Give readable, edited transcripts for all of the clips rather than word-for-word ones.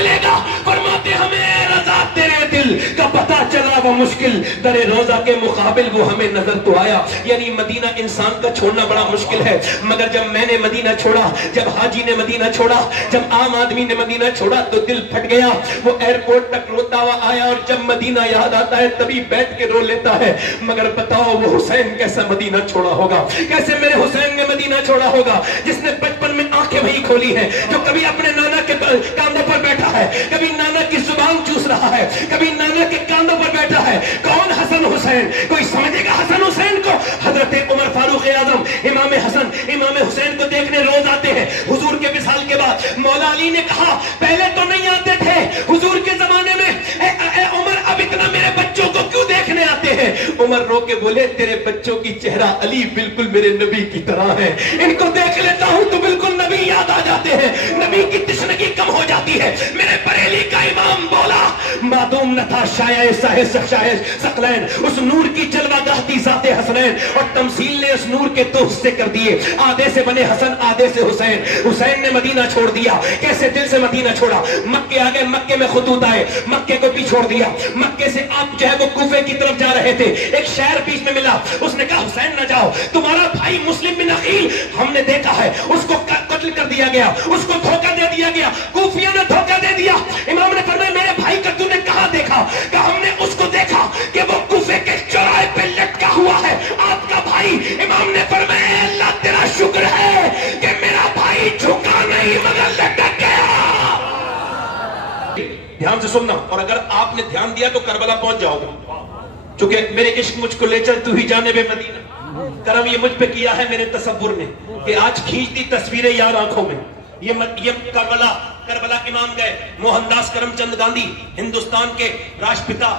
ملے گا؟ فرماتے ہمیں رضا تیرے دل کا پتہ چلا وہ مشکل در روزہ کے مقابل وہ ہمیں نظر تو آیا. یعنی مدینہ انسان کا چھوڑنا بڑا مشکل ہے، مگر جب میں نے مدینہ چھوڑا، جب حاجی نے مدینہ چھوڑا، جب عام آدمی نے مدینہ چھوڑا تو دل پھٹ گیا. وہ ایئرپورٹ تک روتا ہوا آیا اور جب مدینہ یاد آتا ہے تبھی بیٹھ کے رو لیتا ہے. مگر بتاؤ وہ حسین کیسا مدینہ چھوڑا ہوگا، کیسے میرے حسین نے مدینہ چھوڑا ہوگا، جس نے بچپن میں آنکھیں وہی کھولی ہیں، جو کبھی اپنے نانا کے کاندھوں پر بیٹھا ہے، کبھی نانا کی زبان چوس رہا ہے، کبھی نانا کے کاندھوں پر بیٹھا ہے. کون حسن حسین؟ کوئی سمجھے گا حسن حسین کو؟ حضرت عمر فاروق اعظم امام حسن امام حسین کو دیکھنے روز آتے ہیں. حضور کے وصال کے بعد مولا علی نے کہا پہلے تو نہیں آتے تھے حضور کے زمانے میں، اے عمر اب اتنا میرے بچوں کو کیوں دیکھنے آتے ہیں؟ عمر رو کے بولے تیرے بچوں کی چہرہ علی بالکل میرے نبی کی طرح ہے، ان کو دیکھ لیتا ہوں تو بالکل نبی یاد آ جاتے ہیں، نبی کی تشنگی کم ہو جاتی ہے. میرے بریلی کا امام بولا معدوم نہ تھا شایع شایع ثقلین، اس نور کی جلوہ گاہ تھی ذات حسنین، اور تمثیل نے اس نور کے دو حصے کر دیے، آدھے سے بنے حسن آدھے سے حسین. حسین نے مدینہ چھوڑ دیا. کیسے دل سے مدینہ چھوڑا؟ مکے آگے، مکے میں خطوط آئے، مکے کو بھی چھوڑ دیا. مکے سے آپ جو ہے وہ کوفے کی طرف جا رہے تھے، ایک شہر بیچ میں ملا، اس نے کہا حسین نہ جاؤ، تمہارا بھائی مسلم بن عقیل ہم نے دیکھا ہے، اس کو قتل کر دیا گیا، اس کو دھوکہ دے دیا گیا، کوفیوں نے دھوکہ دے دیا. امام نے فرمایا میرے بھائی کا تو نے کہاں دیکھا؟ کہ ہم نے اس کو دیکھا کہ وہ کوفے کے چوراہے پہ لٹکا ہوا ہے آپ کا بھائی. امام نے فرمایا اللہ تیرا شکر ہے کہ میرا بھائی جھکا نہیں مگر لٹک گیا. دھیان سے سننا، اور اگر آپ نے دھیان دیا تو کربلا پہنچ جاؤ گے، چونکہ میرے عشق مجھ کو لے چل تو ہی جانب مدینہ. کرم یہ مجھ پہ کیا ہے میرے تصور نے کہ آج کھینچتی تصویریں یار آنکھوں میں. یہ کربلا امام گئے، موہن داس کرم چند گاندھی ہندوستان کے راشٹرپتا،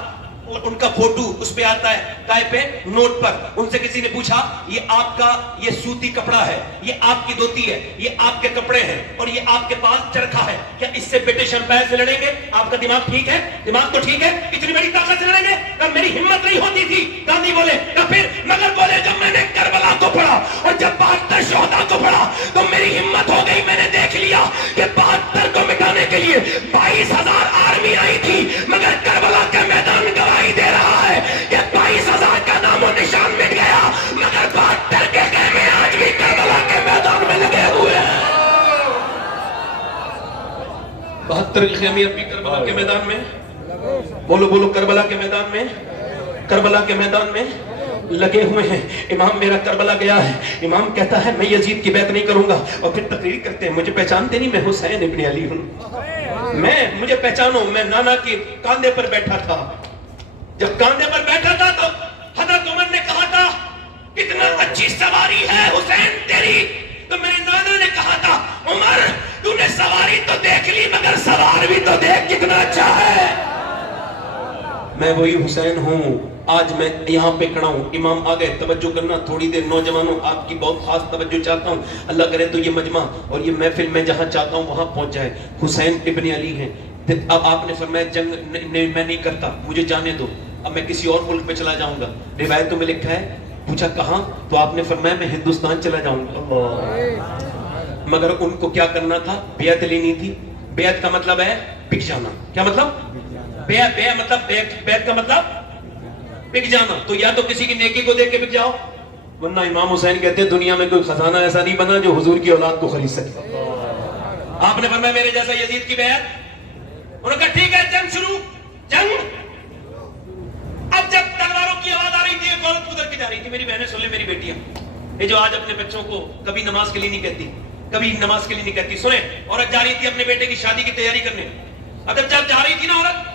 ان کا فوٹو اس پہ آتا ہے کائے پہ نوٹ پر. ان سے کسی نے پوچھا یہ آپ کا یہ سوتی کپڑا ہے، یہ آپ کی دھوتی ہے، یہ آپ کے کپڑے ہیں اور یہ آپ کے پاس چرخا ہے، کیا اس سے برٹش امپائر سے لڑیں گے؟ آپ کا دماغ ٹھیک ہے؟ دماغ تو ٹھیک ہے، اتنی بڑی طاقت سے لڑیں گے؟ کب میری ہمت نہیں ہوتی تھی. گاندھی بولے پھر مگر بولے جب میں نے کربلا کو پڑھا اور جب 72 شہداء کو پڑھا تو میری ہمت ہو گئی. میں نے دیکھ لیا کہ 72 کو مٹانے کے لیے 22,000 آرمی آئی تھی، مگر کربلا کے میدان گواہی دے رہا ہے کہ 22,000 کا نام و نشان مٹ گیا، مگر 72 کے خیمے آج بھی کربلا کے میدان میں لگے ہوئے ہیں. 72 کے خیمے اب بھی کربلا کے میدان میں، بولو بولو کربلا کے میدان میں، کربلا کے میدان میں لگے ہوئے ہیں. امام میرا کربلا گیا ہے، امام کہتا ہے میں یزید کی بیعت نہیں کروں گا، اور پھر تقریر کرتے ہیں مجھے پہچانتے نہیں، میں حسین ابن علی ہوں، مجھے پہچانو، میں نانا کے کاندھے پر بیٹھا تھا. جب کاندھے پر بیٹھا تھا تو حضرت عمر نے کہا تھا کتنا اچھی سواری ہے حسین تیری، تو میرے نانا نے کہا تھا عمر تو نے سواری تو دیکھ لی مگر سوار بھی تو دیکھ کتنا اچھا ہے. میں وہی حسین ہوں، آج میں یہاں پہ کھڑا ہوں. امام آ گئے، توجہ کرنا تھوڑی دیر نوجوانوں، آپ کی بہت خاص توجہ چاہتا ہوں. اللہ کرے تو یہ مجمع اور یہ محفل میں جہاں چاہتا ہوں وہاں پہنچ جائے. حسین ابن علی ہیں. اب آپ نے فرمایا جنگ میں نہیں کرتا، مجھے جانے دو، اب میں کسی اور ملک میں چلا جاؤں گا. روایتوں میں لکھا ہے پوچھا کہاں، تو آپ نے فرمایا میں ہندوستان چلا جاؤں گا. مگر ان کو کیا کرنا تھا؟ بیعت لینی تھی. بیعت کا مطلب ہے بک جانا. کیا مطلب؟ بیعت کا مطلب بک جانا. تو یا تو کسی کی نیکی کو دیکھ کے بک جاؤ، ورنہ امام حسین کہتے ہیں دنیا میں کوئی خزانہ ایسا نہیں بنا جو حضور کی اولاد کو خرید سکے. آپ نے فرمایا میرے جیسا یزید کی بیعت. انہوں نے کہا ٹھیک ہے جنگ شروع. جنگ اب جب تلواروں کی آواز آ رہی تھی ایک عورت ادھر کی جا رہی تھی. میری بہنیں سن لیں، میری بیٹیاں، یہ جو آج اپنے بچوں کو کبھی نماز کے لیے نہیں کہتی، کبھی نماز کے لیے نہیں کہتی، سنیں، عورت جا رہی تھی اپنے بیٹے کی شادی کی تیاری کرنے. اب جب جا رہی تھی نا عورت،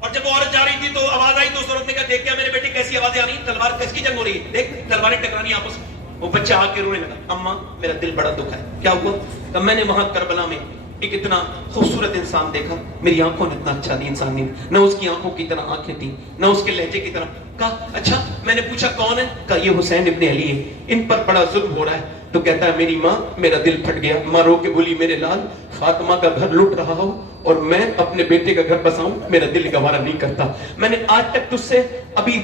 اور جب وہ عورت جا رہی تھی تو آواز آئی، تو اس عورت نے کہا دیکھ کیا میرے بیٹے کیسی آوازیں آ رہی ہیں، تلوار کس کی جنگ ہو رہی ہے، دیکھ تلواریں ٹکرانی آپس میں. وہ بچہ آ کے رونے لگا، اماں میرا دل بڑا دکھ ہے. کیا ہوا؟ کہ میں نے وہاں کربلا میں ایک اتنا خوبصورت انسان دیکھا، میری آنکھوں نے اتنا اچھا نہیں انسان نہیں، نہ اس کی آنکھوں کی طرح آنکھیں تھیں، نہ اس کے لہجے کی طرح. کہا اچھا. میں نے پوچھا کون ہے؟ کہا یہ حسین ابن علی ہے، ان پر بڑا ظلم ہو رہا ہے. تو کہتا ہے میری ماں، میرا دل پھٹ گیا. ماں رو کے بولی میرے لال، فاطمہ کا گھر لٹ رہا ہو اور میں اپنے بیٹے کا گھر بساؤں، میرا دل گوارا نہیں کرتا. میں نے آج تک تجھ سے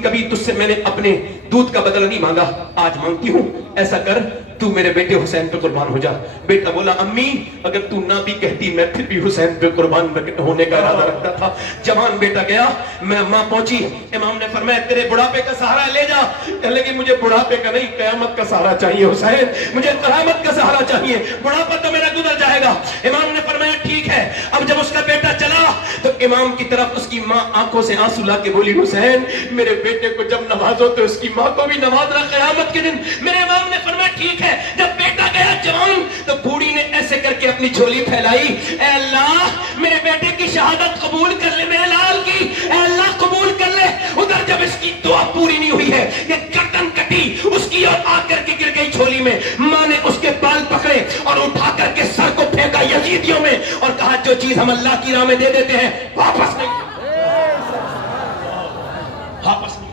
کبھی تجھ سے میں نے اپنے دودھ کا بدلہ نہیں مانگا، آج مانگتی ہوں. ایسا کر तू मेरे बेटे हुसैन पे कुर्बान हो जा। बेटा बोला अम्मी अगर तू ना भी कहती मैं फिर भी हुसैन पे कुर्बान होने का इरादा रखता था। जवान बेटा गया, मैं माँ पहुंची, इमाम ने फरमाया तेरे बुढ़ापे का सहारा ले जा। कहने लगी मुझे बुढ़ापे का नहीं, कयामत का सहारा चाहिए हुसैन, मुझे कयामत का सहारा चाहिए, बुढ़ापा तो मेरा गुजर जाएगा। इमाम ने फरमाया ठीक है। अब जब उसका बेटा चला तो इमाम की तरफ उसकी माँ आंखों से आंसू ला के बोली हुसैन मेरे बेटे को जब नवाजो तो उसकी माँ को भी नवाजना कयामत के दिन। मेरे इमाम ने फरमाया ठीक है। जब बेटा गया जवान तो बूढ़ी ने ऐसे करके अपनी झोली फैलाई, ऐ अल्लाह मेरे बेटे की शहादत कबूल कर ले, मेरे लाल की ऐ अल्लाह कबूल कर ले। उधर जब इसकी दुआ पूरी नहीं हुई है, ये गर्दन कटी उसकी और आकर के गिर गई झोली में। माँ ने उसके बाल पकड़े और उठा करके सर को फेंका यजीदियों में और कहा जो चीज हम अल्लाह की राह में दे देते हैं वापस नहीं, वापस नहीं।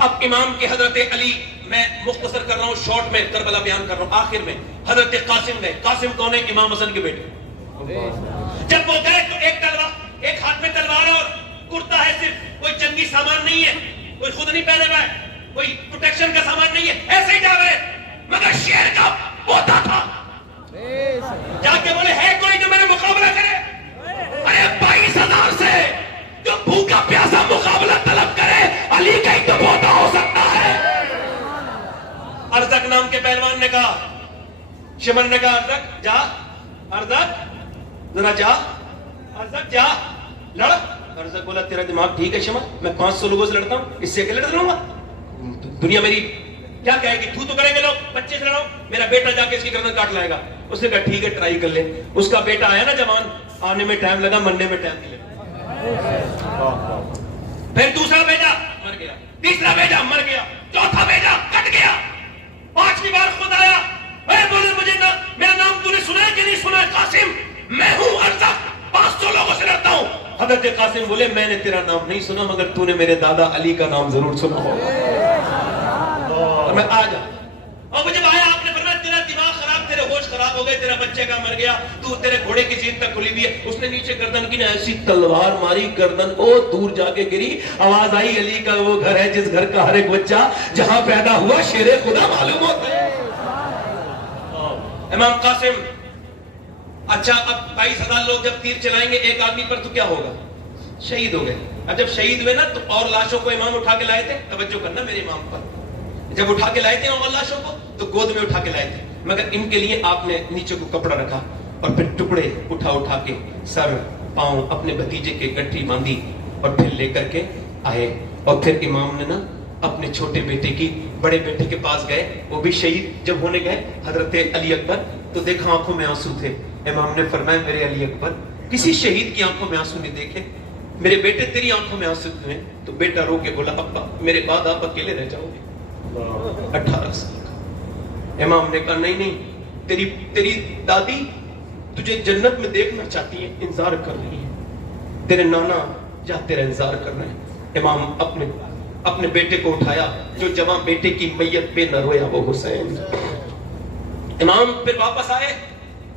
अब इमाम के हजरत अली, मैं मुख्तसर कर रहा हूं, शॉर्ट में करबला बयान कर रहा हूं, आखिर में हजरत कासिम गए। कासिम कौन है? इमाम हसन के बेटे। जब वो गए तो एक तलवार, एक हाथ में तलवार और कुर्ता है, सिर्फ कोई जंगी सामान नहीं है, कोई खुद नहीं पहने हुआ है, कोई प्रोटेक्शन का सामान नहीं है, ऐसे ही जा रहे। मगर शेर का पोता था। जाके बोले है कोई जो मेरे मुकाबला करे? अरे 22,000 से जो भूखा प्यासा मुकाबला तलब करे, अली का ही तो पोता हो सकता है। अरजक नाम के पहलवान ने कहा, शिमन ने कहा अरजक जा, अरजक जरा जा, अरजक जा लड़। अरजक बोला तेरा दिमाग ठीक है शिमन, मैं 500 लोगों से लड़ता हूं, इससे अकेले लड़ लूंगा? दुनिया मेरी क्या कहेगी? तू तो करेंगे लोग, बच्चे से लड़ो, मेरा बेटा जाके इसकी गर्दन काट लाएगा। उसने कहा ठीक है ट्राई कर ले। उसका बेटा आया ना जवान, आने में टाइम लगा, मरने में टाइम नहीं लगा। फिर दूसरा भेजा मर गया, तीसरा भेजा मर गया, चौथा भेजा कट गया, 5वीं बार खुद आया। अरे बोले मुझे ना, मेरा नाम तूने सुना है कि नहीं सुना है? कासिम मैं हूं अरजक, 500 लोगों से लड़ता हूं। हजरत कासिम बोले मैंने तेरा नाम नहीं सुना मगर तूने मेरे दादा अली का नाम जरूर सुना होगा। और मैं आ जा, और जब आया आपने फरमाया तेरा दिमाग खराब, तेरे होश खराब हो गए, तेरा बच्चे का मर गया, तू तेरे घोड़े की जीत तक खुली हुई है। उसने नीचे गर्दन की ना ऐसी तलवार मारी, गर्दन को दूर जाके गिरी। आवाज आई अली का वो घर है जिस घर का हर एक बच्चा जहां पैदा हुआ शेरे खुदा मालूम होता है। इमाम कासिम, अच्छा अब 22,000 लोग जब तीर चलाएंगे एक आदमी पर तो क्या होगा? शहीद हो गए। अब जब शहीद हुए ना तो और लाशों को इमाम उठा के लाए थे, तवज्जो करना मेरे इमाम पर, जब उठा के लाए थे और लाशों को तो गोद में उठा के लाए थे, मगर इनके लिए आपने नीचे को कपड़ा रखा और फिर टुकड़े उठा उठा के सर पांव अपने भतीजे के गठरी बांधी और फिर लेकर के आए। और फिर इमाम ने ना अपने छोटे बेटे की, बड़े बेटे के पास गए, वो भी शहीद जब होने गए हजरत अली अकबर, तो देखा आंखों में आंसू थे। इमाम ने फरमाया मेरे अली अकबर, किसी शहीद की आंखों में आंसू नहीं देखे, मेरे बेटे तेरी आंखों में आंसू हुए। तो बेटा रो के बोला अब्बा मेरे बाद आप अकेले रह जाओगे। 18 साल का। इमाम ने कहा नहीं नहीं, तेरी दादी तुझे जन्नत में देखना चाहती है, इंतजार कर रही है, तेरे नाना जा तेरा इंतजार कर रहे हैं। इमाम अपने बेटे को उठाया, जो जवान बेटे की मैयत पे न रोया वो हुसैन। इमाम फिर वापस आए,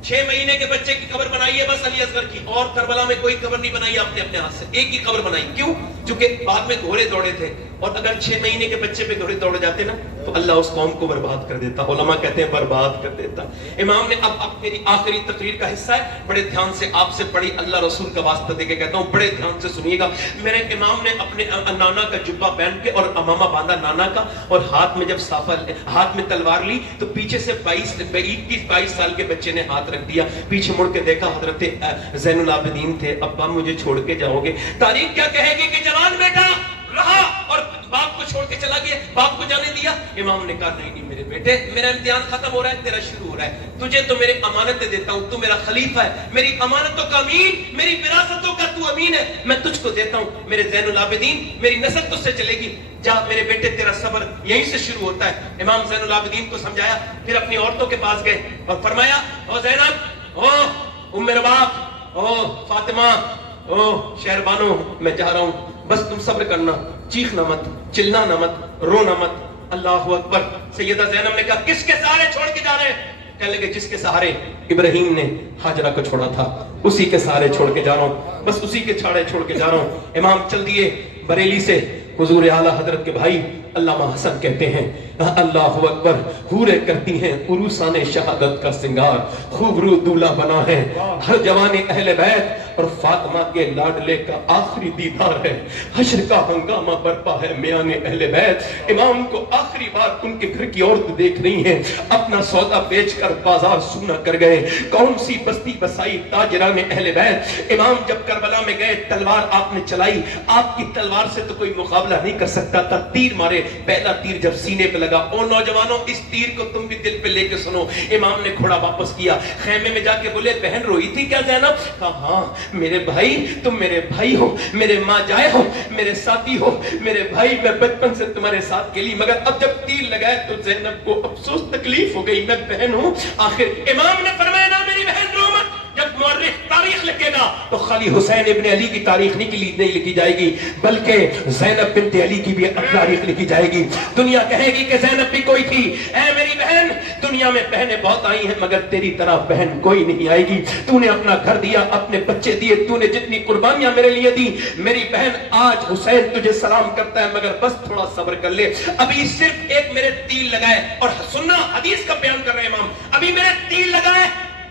6 महीने के बच्चे की कब्र बनाई है बस अली असगर की, और करबला में कोई कब्र नहीं बनाई आपने अपने हाथ से, एक ही कब्र बनाई। क्यों? क्योंकि बाद में घोड़े दौड़े थे, और अगर 6 महीने के बच्चे पे घोड़े दौड़ जाते ना तो अल्लाह उस कौम को बर्बाद कर देता, उलमा कहते हैं बर्बाद कर देता। इमाम ने अब मेरी आखिरी तकरीर का हिस्सा है, बड़े ध्यान से आपसे बड़ी अल्लाह रसूल का वास्ता देके कहता हूँ, बड़े ध्यान से सुनिएगा। मेरे इमाम ने अपने नाना का जुब्बा पहन के और अमामा बांधा नाना का, और हाथ में जब साफा, हाथ में तलवार ली तो पीछे से 21-22 साल के बच्चे ने हाथ रख दिया, पीछे मुड़ के देखा हजरत ज़ैनुल आबिदीन थे। अब्बा मुझे छोड़ के जाओगे? तारीख क्या कहेगी कि जवान बेटा रहा और बाप को छोड़ के चला गया, बाप को जाने दिया। इमाम ने कहा नहीं नहीं मेरे बेटे, मेरा इम्तिहान खत्म हो रहा है, तेरा शुरू हो रहा है, तुझे तो मेरे अमानतें देता हूँ, तू मेरा खलीफा है, मेरी अमानतों का अमीन, मेरी विरासतों का तू अमीन है, मैं तुझको देता हूँ मेरे ज़ैनुल आबिदीन, मेरी नस्ल तुझसे चलेगी, जा मेरे बेटे तेरा सब्र यहीं से शुरू होता है। इमाम ज़ैनुल आबिदीन को समझाया, फिर अपनी औरतों के पास गए और फरमाया ओ ज़ैनब, ओ उम्मे रबाब, ओ फातिमा, ओ शहरबानो, मैं जा रहा हूँ, बस तुम सब्र करना, चीखना मत, चिल्लाना मत, रोना मत। अल्लाहु अकबर। सैयदा ज़ैनब ने कहा किसके सहारे छोड़ के जा रहे हैं? कहने लगे जिसके सहारे इब्राहीम ने हाजरा को छोड़ा था, उसी के सहारे छोड़ के जा रहा हूँ, बस उसी के छाड़े छोड़ के जा रहा हूँ। इमाम चल दिए बरेली से, हुजूर आला हजरत के भाई علامہ حسن کہتے ہیں اللہ اکبر، حوریں کرتی ہیں عروسان شہادت کا سنگار، خوبرو دولہا بنا ہے ہر جوان اہل بیت، اور فاطمہ کے لاڈلے کا آخری دیدار ہے، حشر کا ہنگامہ برپا ہے میان اہل بیت، امام کو آخری بار ان کے گھر کی عورت دیکھ رہی ہیں، اپنا سودا بیچ کر بازار سونا کر گئے، کون سی بستی بسائی تاجران اہل بیت، امام جب کربلا میں گئے تلوار آپ نے چلائی، آپ کی تلوار سے تو کوئی مقابلہ نہیں کر سکتا تھا، تیر مارے، پہلا تیر جب سینے پہ لگا، او نوجوانوں اس تیر کو تم بھی دل پہ لے کے سنو، امام نے گھوڑا واپس کیا، خیمے میں جا کے بولے بہن روئی تھی کیا زینب؟ کہا ہاں میرے بھائی، تم میرے بھائی ہو، میرے ماں جائے ہو، میرے ساتھی ہو، میرے بھائی، میں بچپن سے تمہارے ساتھ کھیلی، مگر اب جب تیر لگائے تو زینب کو افسوس تکلیف ہو گئی، میں بہن ہوں۔ آخر امام نے فرمایا نا میری بہن رو مت، جب مورخ تاریخ لکھے گا تو خالی حسین ابن علی کی تاریخ نہیں لکھی جائے گی، بلکہ زینب بنت علی کی بھی تاریخ لکھی جائے گی، دنیا کہے گی کہ زینب بھی کوئی تھی۔ اے میری بہن، دنیا میں بہنیں بہت آئی ہیں مگر تیری طرح بہن کوئی نہیں آئے گی، تو نے اپنا گھر دیا، اپنے بچے دیے، تو نے جتنی قربانیاں میرے لیے دی، میری بہن آج حسین تجھے سلام کرتا ہے مگر بس تھوڑا صبر کر لے، ابھی صرف ایک میرے تیر لگائے، اور سننا حدیث کا بیان کر رہے ہیں امام، ابھی میرے تیر لگائے،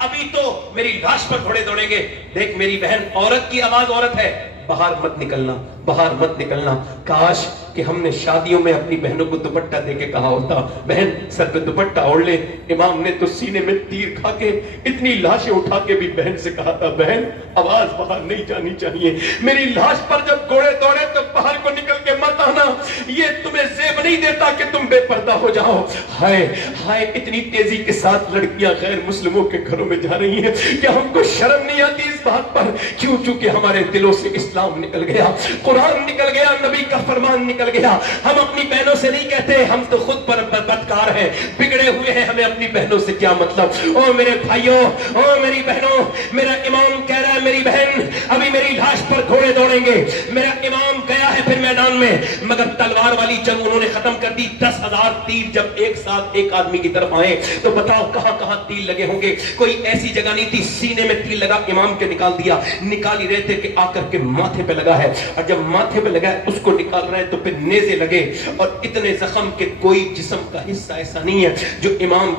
ابھی تو میری لاش پر گھوڑے دوڑیں گے، دیکھ میری بہن، عورت کی آواز عورت ہے، باہر مت نکلنا، باہر مت نکلنا، کاش کہ ہم نے شادیوں میں اپنی بہنوں کو دوپٹہ دے کے کہا ہوتا بہن سر پہ دوپٹہ اوڑھ لے، امام نے تو سینے میں تیر کھا کے اتنی لاشیں اٹھا کے بھی بہن سے کہا تھا بہن آواز باہر نہیں جانی چاہیے، میری لاش پر جب گھوڑے دوڑے تو باہر کو نکل کے مت آنا، یہ تمہیں زیب نہیں دیتا کہ تم بے پردہ ہو جاؤ۔ ہائے ہائے، اتنی تیزی کے ساتھ لڑکیاں غیر مسلموں کے گھروں میں جا رہی ہیں، کیا ہم کو شرم نہیں آتی اس بات پر؟ کیوں؟ چونکہ ہمارے دلوں سے اسلام نکل گیا، قرآن نکل گیا، نبی کا فرمان نکل گیا، ہم اپنی بہنوں سے نہیں کہتے ہم تو خود پر بدکار ہیں، بگڑے ہوئے ہیں، ہمیں اپنی بہنوں سے کیا مطلب؟ او میرے بھائیوں، او میری بہنوں، میرا امام کہہ رہا ہے میری بہن ابھی میری لاش پر گھوڑے دوڑیں گے، میرا امام گیا ہے پھر میدان میں، مگر تلوار والی جنگ انہوں نے ختم کر دی، 10,000 تیر جب ایک ساتھ ایک آدمی کی طرف آئے تو بتاؤ کہاں کہاں تیر لگے ہوں گے؟ کوئی ایسی جگہ نہیں تھی، سینے میں تیر لگا، امام کے نکال دیا، نکال ہی رہے تھے کہ آ کر کے ماتھے پہ لگا ہے، اور جب ماتھے پہ لگا ہے اس کو نکال رہے ہیں تو پھر نیزے لگے، اور اتنے زخم کے کوئی جسم کا حصہ ایسا نہیں ہے جو امام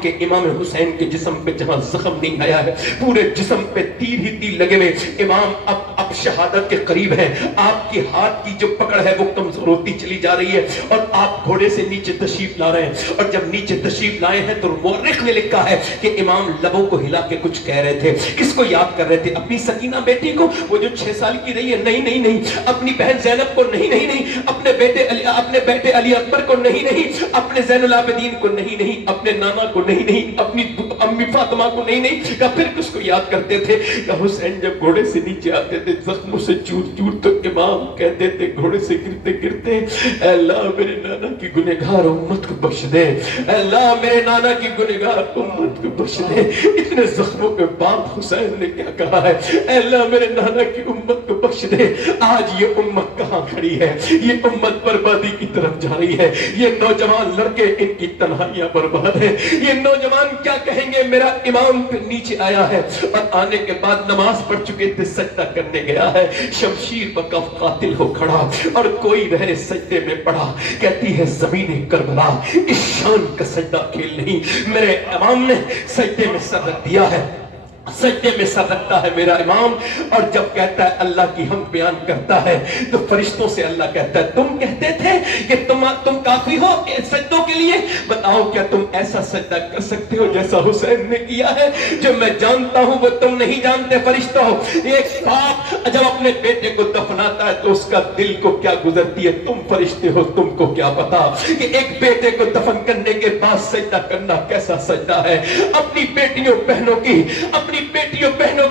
حسین کے جسم پہ جہاں زخم نہیں آیا ہے، پورے جسم پہ تیر ہی تیر لگے ہوئے، امام اب شہادت کے قریب ہیں، آپ کی ہاتھ کی جو پکڑ ہے وہ کمزور ہوتی چلی جا رہی ہے، اور آپ گھوڑے سے نیچے تشریف لا رہے ہیں، اور جب نیچے تشریف لائے ہیں تو مورخ نے لکھا ہے کہ امام لبوں کو ہلا کے کچھ کہہ رہے تھے، کس کو یاد کر رہے تھے؟ اپنی سکینہ بیٹی کو، وہ جو 6 سال کی رہی ہے، نہیں، اپنی بہن زینب کو نہیں، اپنے بیٹے علی اکبر کو نہیں، اپنے زین العابدین کو نہیں، اپنے نانا کو نہیں، اپنی امی فاطمہ کو نہیں، کہ پھر کس کو یاد کرتے تھے؟ کہ حسین جب گھوڑے سے نیچے آتے تھے زخموں سے چور تو امام کہتے تھے گھوڑے سے گرتے اے اللہ میرے نانا کی گنہگار امت کو بخش دے، اے اللہ میرے نانا کی گنہگار امت کو بخش دے، اتنے زخموں کے بعد حسین نے کیا کہا ہے؟ اے اللہ میرے نانا کی امت کو بخش دے۔ آج یہ امت کہاں کھڑی ہے؟ یہ امت بربادی کی طرف جا رہی ہے، یہ نوجوان لڑکے ان کی تنہائیاں برباد ہیں، یہ نوجوان کیا کہیں گے؟ میرا امام پھر نیچے آیا ہے اور آنے کے بعد نماز پڑھ چکے تھے، سجدہ کرنے گیا ہے، شمشیر بکف قاتل ہو کھڑا اور کوئی رہے سجدے میں پڑا، کہتی ہے زمین کربلا اس شان کا سجدہ کھیل نہیں، میرے امام نے سجدے میں سر رکھ دیا ہے، سجدے میں سر رکھتا ہے میرا امام، اور جب کہتا ہے اللہ کی ہم بیان کرتا ہے تو فرشتوں سے اللہ کہتا ہے تم کہتے تھے کہ تم کافی ہو سجدوں کے لیے، بتاؤ کیا تم ایسا سجدہ کر سکتے ہو جیسا حسین نے کیا ہے؟ جو میں جانتا ہوں وہ تم نہیں جانتے فرشتوں۔ ایک باپ جب اپنے بیٹے کو دفناتا ہے تو اس کا دل کو کیا گزرتی ہے، تم فرشتے ہو تم کو کیا پتا کہ ایک بیٹے کو دفن کرنے کے بعد سجدہ کرنا کیسا سجدہ ہے، اپنی بیٹیوں بہنوں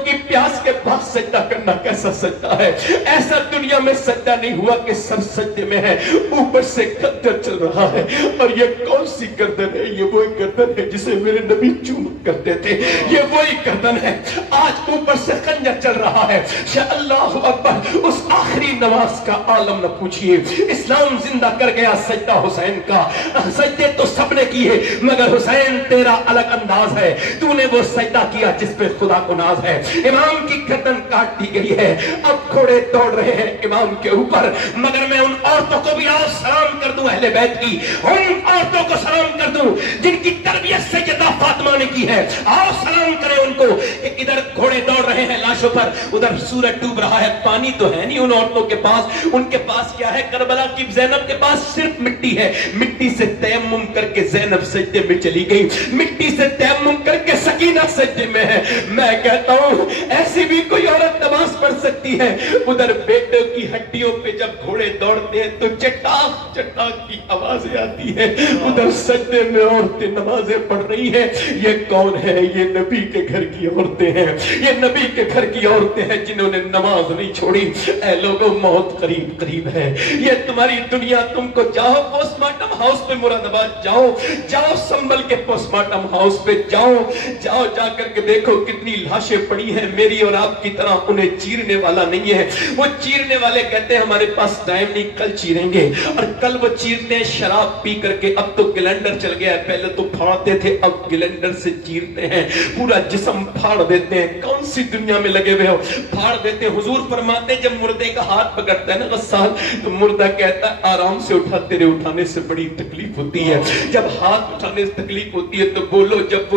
کی پیاس کے بعد سجدہ کرنا کیسا سجدہ ہے۔ ایسا دنیا میں سجدہ نہیں ہوا کہ سر سجدے میں ہے، اوپر سے خنجر چل رہا ہے، اور یہ کون سی گردن ہے؟ یہ وہی گردن ہے جسے میرے نبی چوم کرتے تھے، یہ وہی گردن ہے، آج اوپر سے خنجر چل رہا ہے۔ اللہ اکبر، اس آخری नमाज का आलम न पूछिए। इस्लाम जिंदा कर गया सजदा हुसैन का। सजदे तो सबने किए मगर हुसैन तेरा अलग अंदाज है, तूने वो सजदा किया जिस पे खुदा को नाज है। इमाम की गर्दन काट दी गई है, अब घोड़े दौड़ रहे हैं इमाम के ऊपर, मगर मैं उन औरतों को भी आओ सलाम कर दूं, अहले बैत की उन औरतों को सलाम कर दूं जिनकी तरबियत सैयदा फातिमा ने की है। आओ सलाम करें उनको कि इधर घोड़े दौड़ रहे हैं लाशों पर, उधर सूरज डूब रहा है, पानी तो है नहीं उन औरतों के पास। उनके पास क्या है? करबला की ज़ैनब के पास सिर्फ मिट्टी है। मिट्टी से तयम्मुम करके ज़ैनब सजदे में चली गई, मिट्टी से तयम्मुम करके सकीना सजदे में है। मैं कहता हूं ऐसी भी कोई औरत नमाज पढ़ सकती है। उधर बेटों की हड्डियों पे जब घोड़े दौड़ते हैं तो चटाक चटाक की आवाजें आती है, उधर सजदे में औरतें नमाजें पढ़ रही हैं। ये कौन है? ये नबी के घर की औरतें हैं, ये नबी के घर की औरतें हैं जिन्होंने नमाज नहीं छोड़ी। ऐ लोगों, मौत करीब करीब है, ये तुम्हारी दुनिया। तुमको जाओ पोस्टमार्टम हाउस पे मुरादाबाद जाओ, जाओ संभल के पोस्टमार्टम हाउस पे जाओ, जाओ जाकर के देखो कितनी लाशें पड़ी हैं मेरी और आपकी तरह, उन्हें चीरने वाला नहीं है। वो चीरने वाले कहते हैं हमारे पास टाइम नहीं, कल चीरेंगे, और कल वो चीरते हैं शराब पी करके। अब तो ग्लेंडर चल गया है, पहले तो फाड़ते थे, अब ग्लेंडर से चीरते हैं, पूरा जिस्म फाड़ देते हैं। कौन सी दुनिया में लगे हुए हो? फाड़ देते हैं। हुजूर फरमाते हैं जब मुर्दे का हाथ पकड़ता है ना गस्साल, तो मुर्दा कहता है आराम से उठा, तेरे उठाने से बड़ी तकलीफ होती है। जब हाथ उठाने से तकलीफ होती है तो बोलो। जब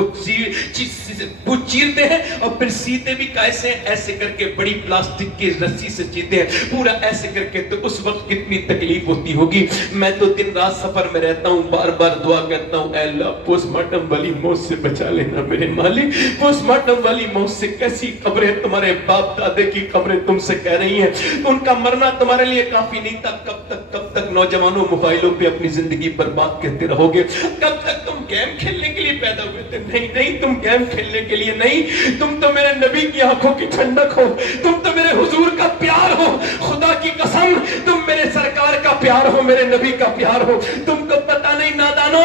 वो चीरते हैं और फिर सीते भी कैसे, ऐसे करके बड़ी प्लास्टिक की रस्सी से चीरते हैं पूरा ऐसे करके, तो उस वक्त कितनी तकलीफ होती होगी। मैं तो दिन रात सफर में रहता हूँ, बार बार दुआ करता हूँ, ऐ अल्लाह पोस्टमार्टम वाली मौत से बचा लेना मेरे मालिक। पोस्टमार्टम वाली मौत से कैसी कब्रें तुम्हारे बाप दादे की कब्रें तुमसे कह रही हैं, उनका मरना तुम्हारे लिए काफी नहीं था। कब तक नौजवानों मोबाइलों पे अपनी जिंदगी बर्बाद करते रहोगे? कब तक तुम गेम खेलने के लिए पैदा हुए थे? नहीं, तुम गेम खेलने के लिए नहीं, तुम तो मेरे नबी की आंखों की ठंडक हो, तुम तो मेरे हुजूर का प्यार हो। खुदा की कसम, तुम मेरे सरकार का प्यार हो, मेरे नबी का प्यार हो। तुमको पता नहीं नादानो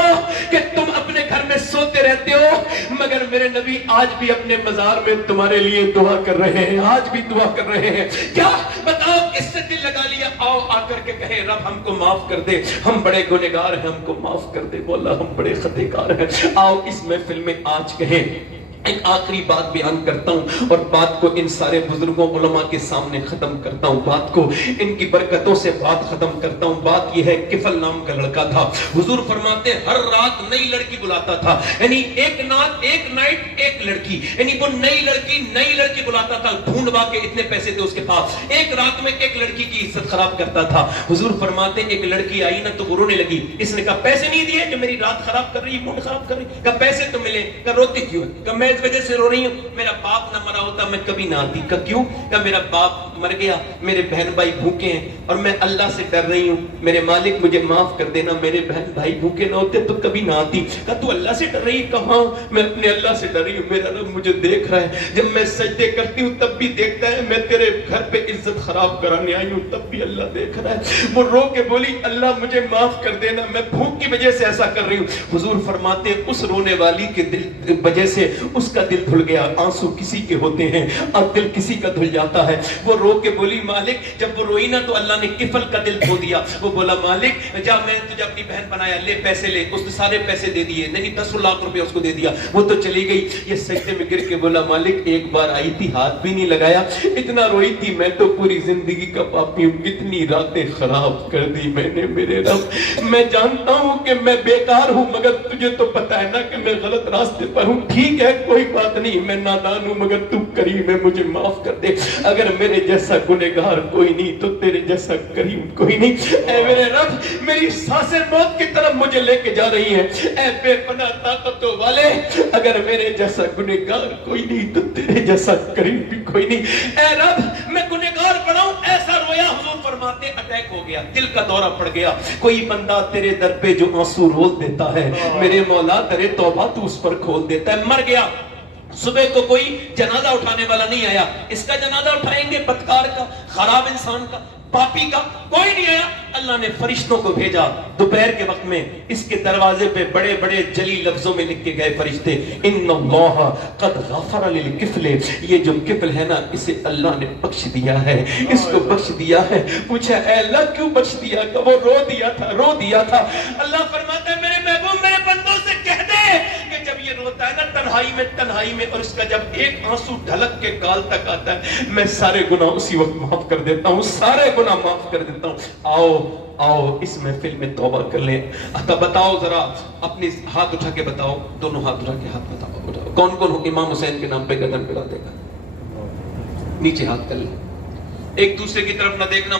कि तुम अपने घर में सोते रहते हो, मगर मेरे नबी आज भी अपने मजार में तुम्हारे लिए दुआ कर रहे हैं, आज भी दुआ कर रहे हैं। क्या बताओ किससे दिल लगा लिया? आओ आकर के कहे रब हमको माफ कर दे, हम बड़े गुनहगार हैं, हमको माफ कर दे। बोला हम बड़े खतेकार हैं। आओ इस महफिल में आज कहें। एक आखिरी बात बयान करता हूं और बात को इन सारे बुजुर्गों उलमा के सामने खत्म करता हूं, बात को इनकी बरकतों से बात खत्म करता हूं। बात यह है, किफल नाम का लड़का था, हुजूर फरमाते हर रात नई लड़की बुलाता था, यानी एक नाइट एक लड़की, यानी वो नई लड़की बुलाता था, ढूंढवा के इतने पैसे थे उसके पास, एक रात में एक लड़की की इज्जत खराब करता था। हुजूर फरमाते एक लड़की आई ना तो वो रोने लगी, इसने कहा पैसे नहीं दिए जो मेरी रात खराब कर रही, मूड खराब कर रही। कहा पैसे तो मिले। कहा रोती क्यों? कहा मैं इस वजह से रो रही हूं, मेरा बाप ना मरा होता मैं कभी ना आती। कहा क्यों? कहा मेरा बाप मर गया, मेरे बहन भाई भूखे हैं और मैं अल्लाह से डर रही हूं, मेरे मालिक मुझे माफ कर देना, मेरे बहन भाई भूखे ना होते तो कभी ना आती। कहा तू अल्लाह से डर रही है? कहा मैं अपने अल्लाह से डर रही हूं, मेरा रब मुझे देख रहा है, जब मैं सजदे करती हूं तब भी देखता है, मैं तेरे घर पे इज्जत खराब कराने आई हूं तब भी अल्लाह देख रहा है। वो रो के बोली अल्लाह मुझे माफ कर देना, मैं भूख की वजह से ऐसा कर रही हूं। हुजूर फरमाते उस रोने वाली के दिल वजह से उसका दिल धुल गया। आंसू किसी के होते हैं और दिल किसी का धुल जाता है। वो रो के बोली मालिक, जब वो रोई ना तो अल्लाह ने किफल का दिल खो दिया। वो बोला मालिक जा, मैंने तुझे अपनी बहन बनाया, ले पैसे ले। उसने सारे पैसे दे दिए, नहीं 10 लाख रुपए उसको दे दिया, वो तो चली गई। ये सजदे में गिर के बोला मालिक एक बार आई थी, हाथ भी नहीं लगाया, इतना रोई थी, मैं तो पूरी जिंदगी का पापी हूं, कितनी रातें खराब कर दी मैंने मेरे रब। मैं जानता हूं कि मैं बेकार हूं, मगर तुझे तो पता है ना कि मैं गलत रास्ते पर हूं। ठीक है कोई बात नहीं, मैं नादान हूं, मगर तू करीम है, मुझे माफ कर दे। अगर मेरे जैसा गुनहगार कोई नहीं तो तेरे जैसा करीम कोई नहीं। ऐ मेरे रब, मेरी सांसें मौत की तरफ मुझे लेके जा रही हैं। ऐ बेपनाह ताकतों वाले, अगर मेरे जैसा गुनहगार कोई नहीं तो तेरे जैसा करीम भी कोई नहीं। ऐ रब, मैं गुनहगार पड़ा हूं, ऐसा रोया। हुजूर फरमाते अटैक हो गया, दिल का दौरा पड़ गया। कोई बंदा तेरे दर पे जो आंसू रोल देता है, मेरे मौला तेरे तौबा तू उस पर खोल देता है। मर गया, सुबह को कोई जनाजा उठाने वाला नहीं आया, इसका जनाजा उठाएंगे बदकार का, खराब इंसान का। पापी का कोई नहीं आया। अल्लाह ने फरिश्तों को भेजा दोपहर के वक्त में, इसके दरवाजे पे बड़े बड़े जली लफ्जों में लिख के गए फरिश्ते, इन्नल्लाह कद गफर लिल किफल, ये जो किफल है ना इसे अल्लाह ने बख्श दिया है, इसको बख्श दिया है। पूछा ऐ अल्लाह क्यों बख्श दिया? कि वो रो दिया था। अल्लाह फरमाता है मेरे महबूब मेरे बंदों से कह दे कि जब ये रोता है ना तन्हाई में और इसका जब एक आंसू ढलक के गाल तक आता है, मैं सारे गुनाह उसी वक्त माफ कर देता हूँ, सारे गुनाह माफ कर देता हूँ। आओ इस महफिल में तौबा कर लें। अतः बताओ जरा, अपने हाथ उठा के बताओ, दोनों हाथ उठा के हाथ बताओ, कौन कौन इमाम हुसैन के नाम पे गर्दन पिला देगा? नीचे हाथ कर ले, एक दूसरे की तरफ ना देखना।